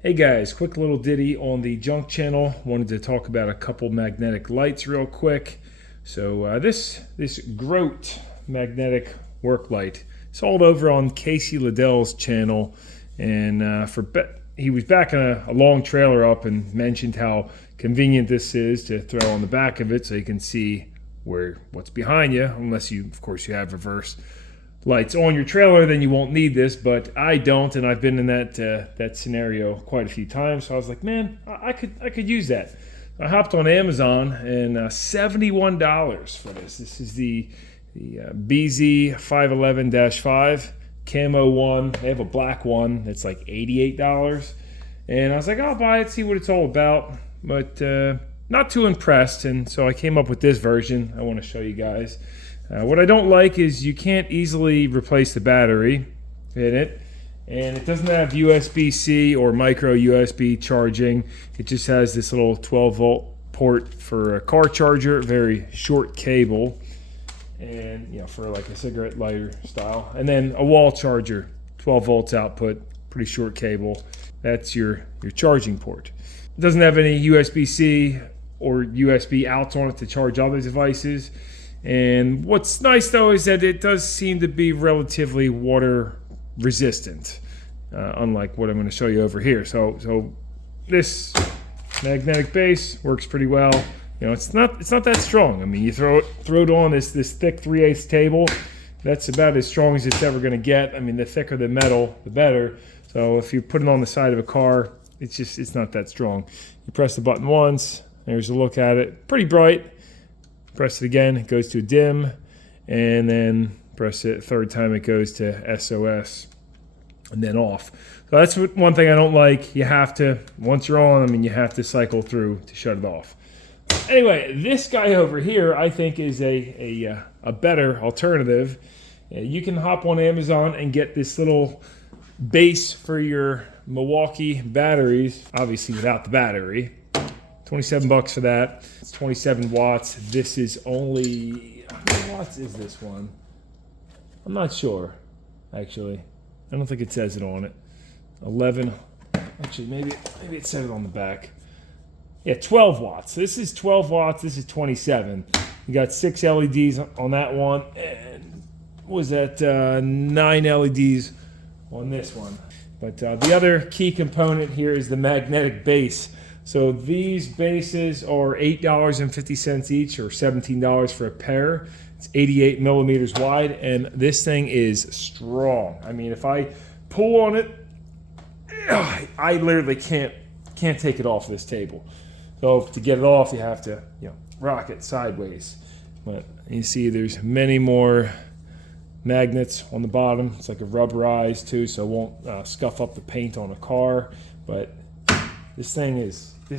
Hey guys, quick little ditty on the junk channel. Wanted to talk about a couple magnetic lights real quick. So this Grote magnetic work light sold over on Casey Liddell's channel, and he was backing a long trailer up and mentioned how convenient this is to throw on the back of it so you can see what's behind you, unless you, of course, you have reverse lights on your trailer. Then you won't need this, but I don't, and I've been in that scenario quite a few times. So I was like, man, I could use that. I hopped on Amazon, and $71 for this. This is the BZ 511-5 camo one. They have a black one that's like $88, and I was like, I'll buy it, see what it's all about, but not too impressed. And so I came up with this version I want to show you guys. What I don't like is you can't easily replace the battery in it, and it doesn't have USB-C or micro USB charging. It just has this little 12-volt port for a car charger, very short cable, and for like a cigarette lighter style, and then a wall charger, 12 volts output, pretty short cable. That's your charging port. It doesn't have any USB-C or USB outs on it to charge other devices. And what's nice though is that it does seem to be relatively water resistant, unlike what I'm going to show you over here. So this magnetic base works pretty well. It's not that strong. I mean, you throw it on this thick 3/8 table. That's about as strong as it's ever going to get. I mean, the thicker the metal, the better. So if you put it on the side of a car, it's not that strong. You press the button once. There's a look at it. Pretty bright. Press it again, it goes to dim, and then press it a third time, it goes to SOS, and then off. So that's one thing I don't like. You have to, once you're on, you have to cycle through to shut it off. Anyway, this guy over here, I think, is a better alternative. You can hop on Amazon and get this little base for your Milwaukee batteries, obviously without the battery. $27 for that. It's 27 watts. This is only, how many watts is this one? I'm not sure, actually. I don't think it says it on it. 11. Actually, maybe it said it on the back. Yeah, 12 watts. This is 12 watts. This is 27. You got 6 LEDs on that one, and what was that 9 LEDs on this one. But the other key component here is the magnetic base. So these bases are $8.50 each, or $17 for a pair. It's 88 millimeters wide, and this thing is strong. I mean, if I pull on it, I literally can't take it off this table. So to get it off, you have to rock it sideways. But you see, there's many more magnets on the bottom. It's like a rubberized too, so it won't scuff up the paint on a car. But this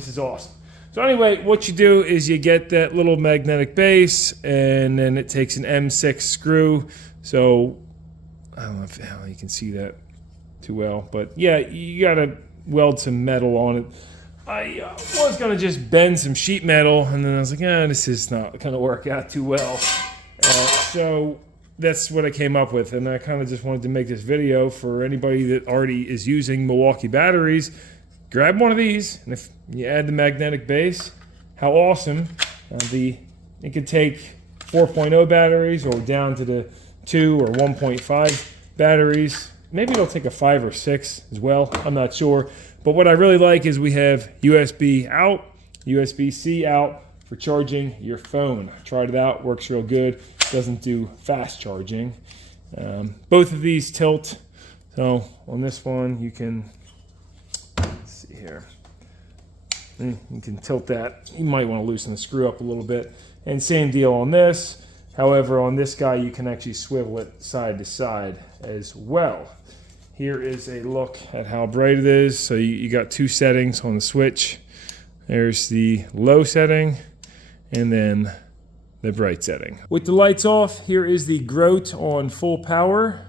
is awesome. So anyway, what you do is you get that little magnetic base, and then it takes an M6 screw. So I don't know how you can see that too well, but yeah, you gotta weld some metal on it. I was gonna just bend some sheet metal, and then I was like, this is not gonna work out too well. So that's what I came up with, and I kind of just wanted to make this video for anybody that already is using Milwaukee batteries. Grab one of these, and if you add the magnetic base, how awesome. It could take 4.0 batteries or down to the 2 or 1.5 batteries. Maybe it'll take a 5 or 6 as well. I'm not sure. But what I really like is we have USB out, USB-C out for charging your phone. I tried it out, works real good. Doesn't do fast charging. Both of these tilt. So on this one, you can here. You can tilt that. You might want to loosen the screw up a little bit. And same deal on this. However, on this guy, you can actually swivel it side to side as well. Here is a look at how bright it is. So you got 2 settings on the switch. There's the low setting, and then the bright setting. With the lights off, here is the Grote on full power.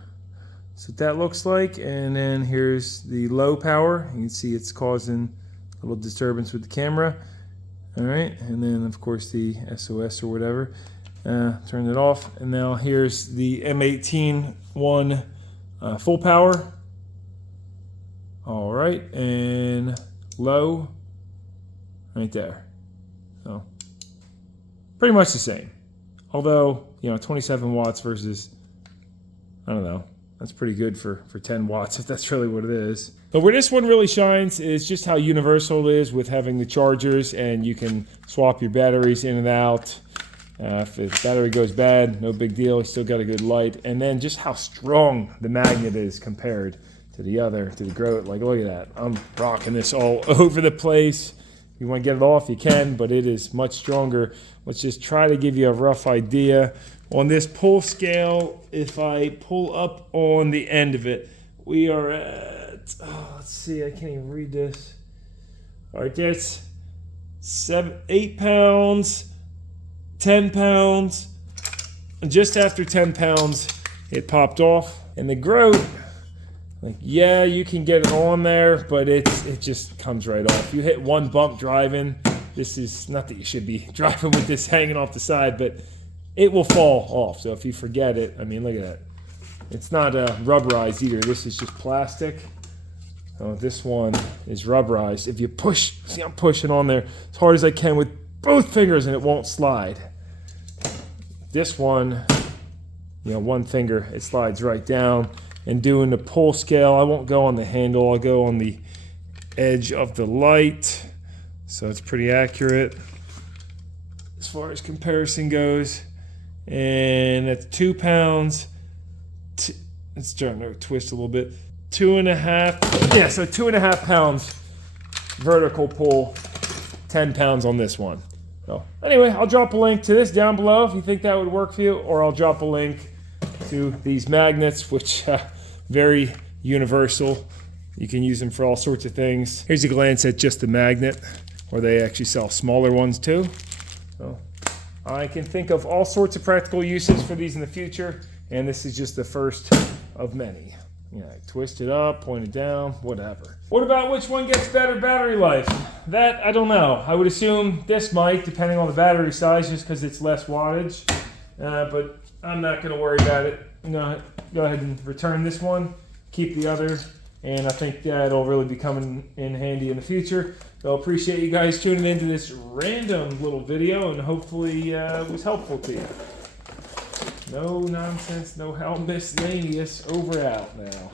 That's what that looks like, and then here's the low power. You can see it's causing a little disturbance with the camera. All right, and then of course the SOS or whatever. Turn it off, and now here's the M18 one full power. All right, and low, right there. So pretty much the same. Although, 27 watts versus, I don't know, that's pretty good for 10 watts if that's really what it is. But where this one really shines is just how universal it is with having the chargers, and you can swap your batteries in and out. If the battery goes bad, no big deal, you still got a good light. And then just how strong the magnet is compared to the Grote. Like, look at that. I'm rocking this all over the place. You want to get it off, you can, but it is much stronger. Let's just try to give you a rough idea. On this pull scale, if I pull up on the end of it, we are at, let's see, I can't even read this. All right, that's 8 pounds, 10 pounds, and just after 10 pounds, it popped off. And the Grote, like, yeah, you can get it on there, but it just comes right off. You hit one bump driving. This is not that you should be driving with this hanging off the side, but it will fall off. So if you forget it, I mean, look at that. It's not rubberized either. This is just plastic. Oh, this one is rubberized. If you push, see, I'm pushing on there as hard as I can with both fingers, and it won't slide. This one, one finger, it slides right down. And doing the pull scale, I won't go on the handle, I'll go on the edge of the light. So it's pretty accurate as far as comparison goes. And that's 2 pounds. It's starting to twist a little bit. 2.5, yeah, so 2.5 pounds vertical pull, 10 pounds on this one. So anyway, I'll drop a link to this down below if you think that would work for you, or I'll drop a link to these magnets, which very universal. You can use them for all sorts of things. Here's a glance at just the magnet, or they actually sell smaller ones too. So I can think of all sorts of practical uses for these in the future, and this is just the first of many. Twist it up, point it down, whatever. What about which one gets better battery life? That, I don't know. I would assume this might, depending on the battery size, just because it's less wattage. But I'm not going to worry about it. Go ahead and return this one, keep the other, and I think it'll really be coming in handy in the future. So I appreciate you guys tuning into this random little video, and hopefully it was helpful to you. No nonsense, no how miscellaneous, over out now.